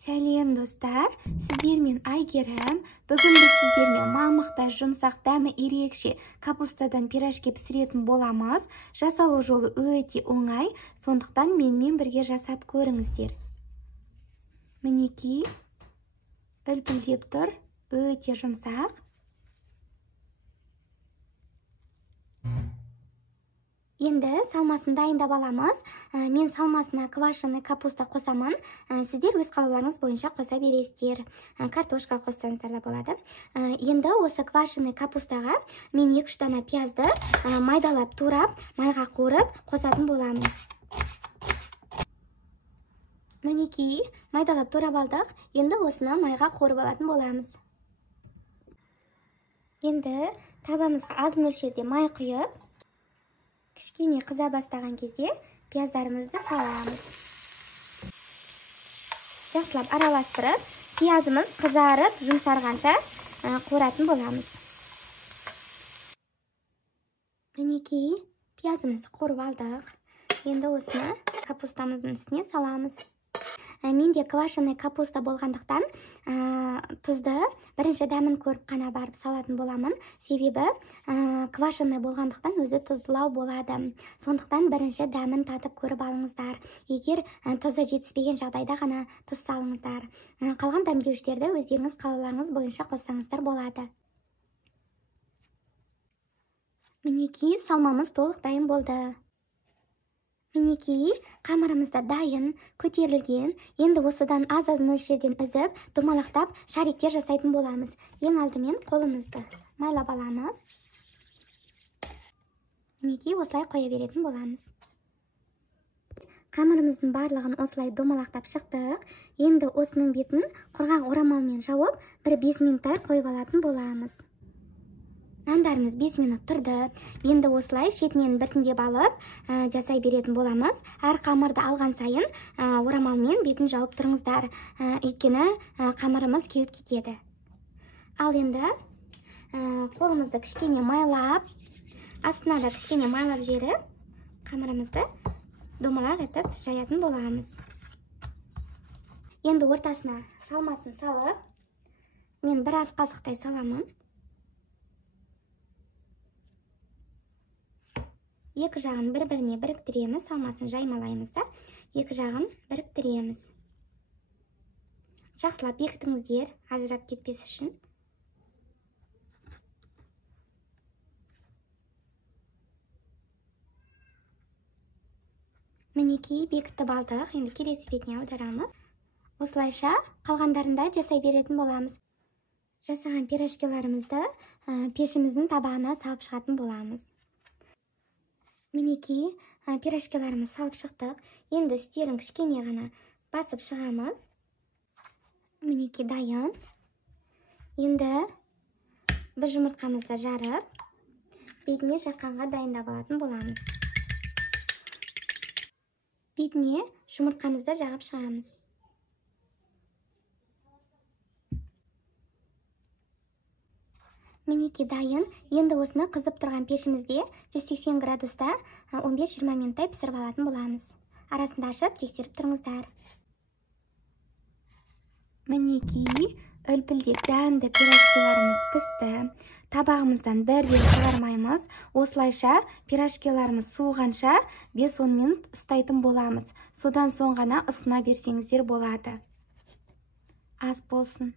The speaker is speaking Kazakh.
Сәлем достар, сіздермен Айгерім. Бүгін біз сіздермен мамықтай жұмсақ дәмі ерекше капустадан пирожки пісіретін боламыз. Жасалу жолы өте оңай, сондықтан менімен бірге жасап көріңіздер. Мінекей, үлпілдеп тұр, өте жұмсақ. Енді салмасын дайындап аламыз. Мен салмасына квашеный капуста қосамын. Сіздер өз қалауларыңыз бойынша қоса бересіздер. Картошка қоссаңыздар да болады. Енді осы квашеный капустаға мен 2-3 дана пиязды майдалап турап, майға қуырып қосатын боламын. Мінекей, майдалап турап алдық. Енді осыны майға қуырып алатын боламыз. Енді табамызға аз мөлшерде май құйып, кішкене қыза бастаған кезде пияздарымызды саламыз. Жақсылап араластырып, пиязымыз қызарып, жұмсарғанша қуыратын боламыз. Мінекей, пиязымызды қуырып алдық. Енді осыны капустамыздың үстіне саламыз. Менде квашеный капуста болғандықтан тұзды бірінші дәмін көріп қана барып салатын боламын. Себебі квашеный болғандықтан өзі тұздылау болады. Сондықтан бірінші дәмін татып көріп алыңыздар. Егер тұзы жетіспеген жағдайда ғана тұз салыңыздар. Қалған дәмдеуіштерді өздеріңіз қалауларыңыз бойынша қоссаңыздар болады. Мінекей, салмамыз толық дайын болды. Мінекей, қамырымызда дайын, көтерілген. Енді осыдан аз-аз мөлшерден үзіп, домалақтап, шариктер жасайтын боламыз. Ең алдымен қолымызды майлап аламыз. Мінекей, осылай қоя беретін боламыз. Қамырымыздың барлығын осылай домалақтап шықтық. Енді осының бетін құрғақ орамалмен жауып, бір 5 минуттар қойып алатын боламыз. Нандарымыз 5 минут тұрды. Енді осылай шетінен біртіндеп алып жасай беретін боламыз. Әр қамырды алған сайын орамалмен бетін жауып тұрыңыздар. Өйткені қамырымыз кеуіп кетеді. Ал енді қолымызды кішкене майлап, астына да кішкене майлап жеріп, қамырымызды домалақ етіп жаятын боламыз. Енді ортасына салмасын салып, мен бір ас қасықтай саламын. Екі жағын бір-біріне біріктіреміз, салмасын жаймалаймыз да, екі жағын біріктіреміз. Жақсылап бекітіңіздер, ажырап кетпес үшін. Мінекей, бекітіп алдық, енді келесі бетіне аударамыз. Осылайша қалғандарында жасай беретін боламыз. Жасаған пирожкиларымызды пешіміздің табағына салып шығатын боламыз. Мінекей, пирожкиларымыз салып шықтық. Енді үстерін кішкене ғана басып шығамыз. Мінекей, дайын. Енді бір жұмыртқамызды жарып, бетіне жаққанға дайындап алатын боламыз. Бетіне жұмыртқамызды жағып шығамыз. Мінекей, дайын. Енді осыны қызып тұрған пешімізде 180 градуста 15-20 минуттай пісіріп алатын боламыз. Арасында ашып, тексеріп тұрыңыздар. Мінекей, үлпілдеп дәмді пирожкиларымыз пісті. Табағымыздан бірден шығармаймыз. Осылайша пирожкиларымыз суығанша 5-10 минут ұстайтын боламыз. Содан соң ғана ысына берсеңіздер болады. Ас болсын.